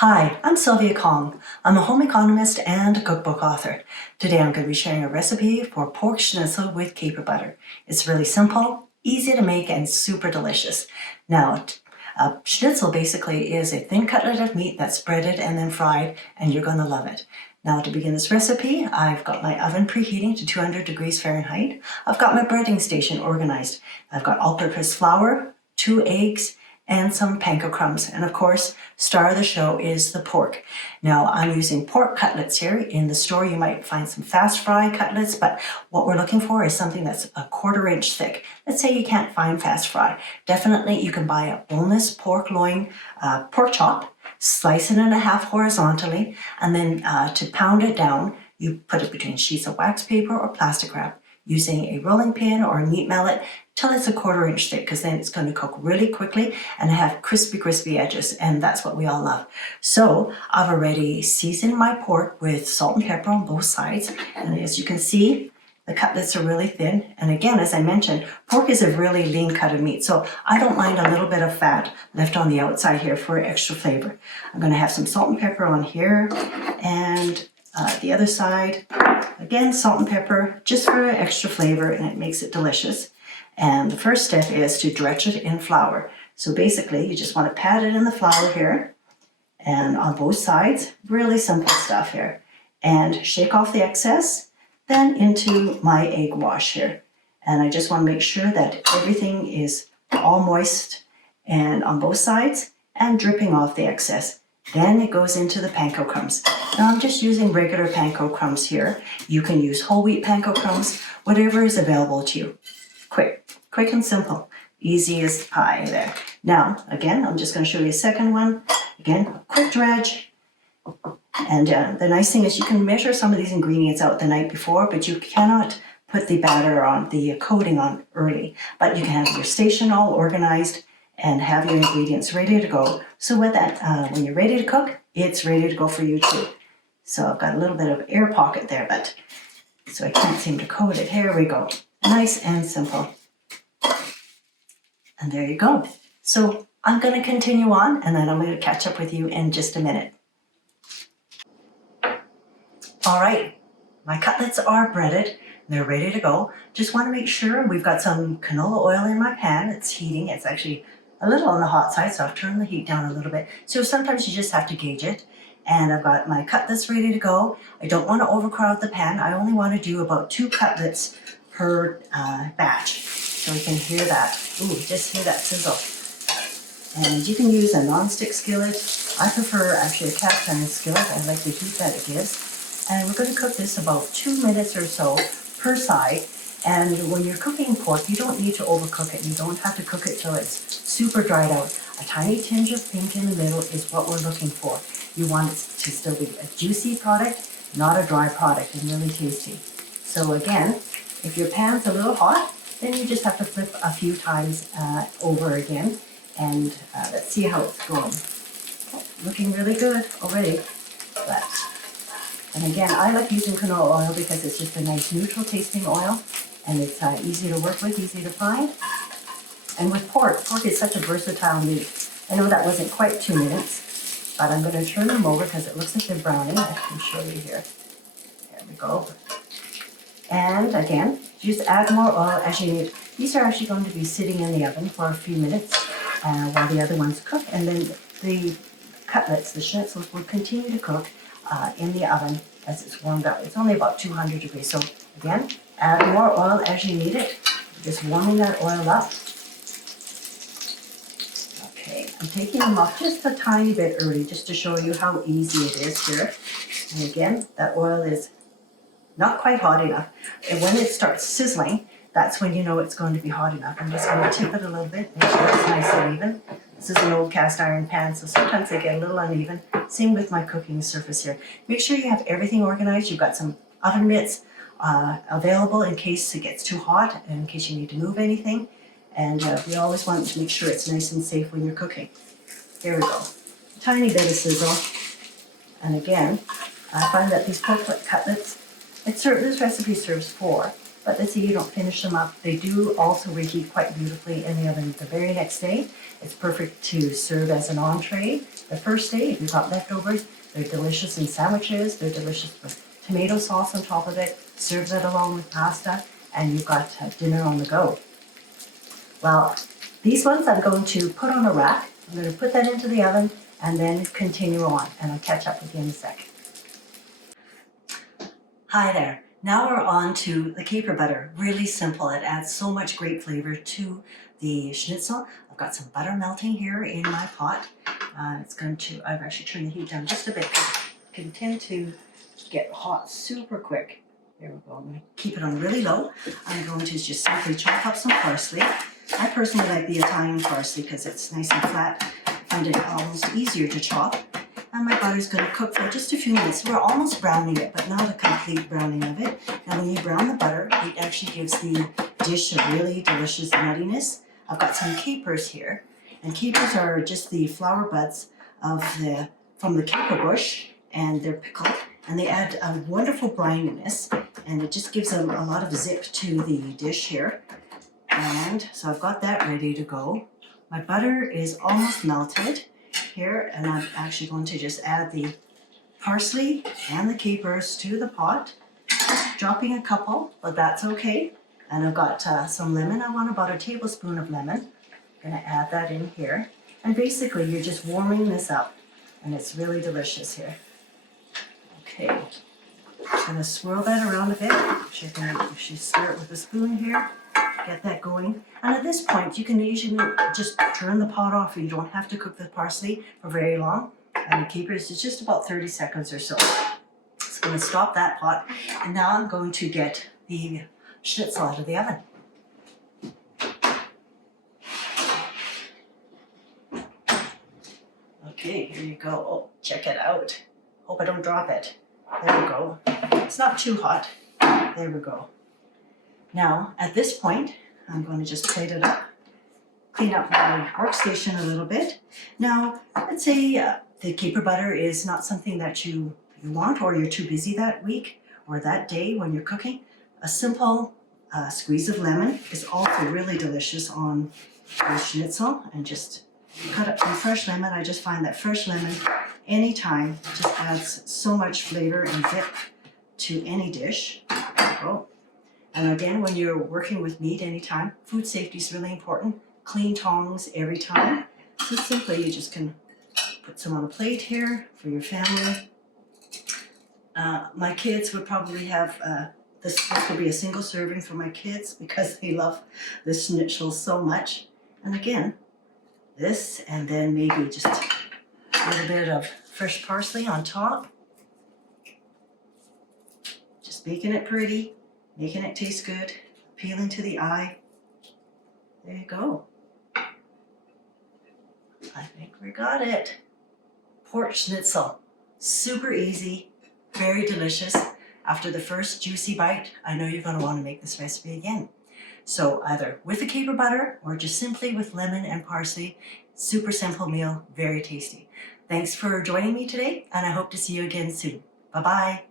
Hi, I'm Sylvia Kong. I'm a home economist and a cookbook author. Today I'm going to be sharing a recipe for pork schnitzel with caper butter. It's really simple, easy to make, and super delicious. Now, schnitzel basically is a thin cutlet of meat that's breaded and then fried, and you're going to love it. Now to begin this recipe, I've got my oven preheating to 200 degrees Fahrenheit. I've got my breading station organized. I've got all-purpose flour, 2 eggs, and some panko crumbs. And of course, star of the show is the pork. Now I'm using pork cutlets here. In the store you might find some fast fry cutlets, but what we're looking for is something that's a 1/4 inch thick. Let's say you can't find fast fry. Definitely you can buy a boneless pork loin, pork chop, slice it in half horizontally, and then to pound it down, you put it between sheets of wax paper or plastic wrap using a rolling pin or a meat mallet till it's a 1/4 inch thick, because then it's going to cook really quickly and have crispy edges, and that's what we all love. So I've already seasoned my pork with salt and pepper on both sides, and as you can see, the cutlets are really thin. And again, as I mentioned, pork is a really lean cut of meat, so I don't mind a little bit of fat left on the outside here for extra flavor. I'm going to have some salt and pepper on here, and the other side, again, salt and pepper, just for extra flavor, and it makes it delicious. And the first step is to dredge it in flour. So basically, you just want to pat it in the flour here, and on both sides, really simple stuff here. And shake off the excess, then into my egg wash here. And I just want to make sure that everything is all moist and on both sides and dripping off the excess. Then it goes into the panko crumbs. Now I'm just using regular panko crumbs here. You can use whole wheat panko crumbs, whatever is available to you. Quick and simple. Easy as pie there. Now, again, I'm just going to show you a second one. Again, a quick dredge. And the nice thing is you can measure some of these ingredients out the night before, but you cannot put the batter on, the coating on early. But you can have your station all organized and have your ingredients ready to go. So with that, when you're ready to cook, it's ready to go for you too. So I've got a little bit of air pocket there, but so I can't seem to coat it. Here we go. Nice and simple. And there you go. So I'm going to continue on, and then I'm going to catch up with you in just a minute. All right, my cutlets are breaded. They're ready to go. Just want to make sure we've got some canola oil in my pan. It's heating. It's actually a little on the hot side, so I've turned the heat down a little bit. So sometimes you just have to gauge it. And I've got my cutlets ready to go. I don't want to overcrowd the pan. I only want to do about 2 cutlets per batch. So you can hear that. Ooh, just hear that sizzle. And you can use a non-stick skillet. I prefer actually a cast iron skillet. I like the heat that it gives. And we're going to cook this about 2 minutes or so per side. And when you're cooking pork, you don't need to overcook it. You don't have to cook it till it's super dried out. A tiny tinge of pink in the middle is what we're looking for. You want it to still be a juicy product, not a dry product, and really tasty. So again, if your pan's a little hot, then you just have to flip a few times over again. And let's see how it's going. Okay, looking really good already. And again, I like using canola oil because it's just a nice neutral tasting oil, and it's easy to work with, easy to find. And with pork is such a versatile meat. I know that wasn't quite 2 minutes, but I'm going to turn them over because it looks like they're browning. I can show you here. There we go. And again, just add more oil as you need. These are actually going to be sitting in the oven for a few minutes while the other ones cook, and then the cutlets, the schnitzels, will continue to cook in the oven as it's warmed up. It's only about 200 degrees. So again, add more oil as you need it. Just warming that oil up. Okay, I'm taking them off just a tiny bit early just to show you how easy it is here. And again, that oil is not quite hot enough. And when it starts sizzling, that's when you know it's going to be hot enough. I'm just going to tip it a little bit, make sure it's nice and even. This is an old cast iron pan, so sometimes they get a little uneven. Same with my cooking surface here. Make sure you have everything organized. You've got some oven mitts available in case it gets too hot and in case you need to move anything. And we always want to make sure it's nice and safe when you're cooking. Here we go. A tiny bit of sizzle. And again, I find that these pork cutlets, this recipe serves 4. but let's say you don't finish them up. They do also reheat quite beautifully in the oven the very next day. It's perfect to serve as an entree. The first day, if you've got leftovers, they're delicious in sandwiches. They're delicious with tomato sauce on top of it. Serve that along with pasta, and you've got dinner on the go. Well, these ones I'm going to put on a rack. I'm going to put that into the oven and then continue on, and I'll catch up with you in a sec. Hi there. Now we're on to the caper butter. Really simple. It adds so much great flavor to the schnitzel. I've got some butter melting here in my pot. I've actually turned the heat down just a bit because it can tend to get hot super quick. There we go. I'm going to keep it on really low. I'm going to just simply chop up some parsley. I personally like the Italian parsley because it's nice and flat. I find it almost easier to chop. And my butter's going to cook for just a few minutes. We're almost browning it, but not a complete browning of it. Now when you brown the butter, it actually gives the dish a really delicious nuttiness. I've got some capers here. And capers are just the flower buds from the caper bush, and they're pickled. And they add a wonderful brininess, and it just gives a lot of zip to the dish here. And so I've got that ready to go. My butter is almost melted here, and I'm actually going to just add the parsley and the capers to the pot. Just dropping a couple, but that's okay. And I've got some lemon. I want about a tablespoon of lemon. I'm going to add that in here. And basically you're just warming this up, and it's really delicious here. Okay, I'm going to swirl that around a bit. Actually stir it with a spoon here. Get that going. And at this point, you can usually just turn the pot off. You don't have to cook the parsley for very long. And the capers is just about 30 seconds or so. So I'm going to stop that pot. And now I'm going to get the schnitzel out of the oven. Okay, here you go. Oh, check it out. Hope I don't drop it. There we go. It's not too hot. There we go. Now, at this point, I'm going to just plate it up, clean up my workstation a little bit. Now, let's say the caper butter is not something that you want, or you're too busy that week or that day when you're cooking. A simple squeeze of lemon is also really delicious on the schnitzel, and just cut up some fresh lemon. I just find that fresh lemon anytime just adds so much flavor and zip to any dish. Oh. And again, when you're working with meat anytime, food safety is really important. Clean tongs every time. So simply you just can put some on a plate here for your family. My kids would probably have, this would be a single serving for my kids because they love the schnitzel so much. And again, this, and then maybe just a little bit of fresh parsley on top. Just making it pretty. Making it taste good, appealing to the eye. There you go. I think we got it. Pork schnitzel. Super easy, very delicious. After the first juicy bite, I know you're going to want to make this recipe again. So either with the caper butter or just simply with lemon and parsley. Super simple meal, very tasty. Thanks for joining me today, and I hope to see you again soon. Bye-bye.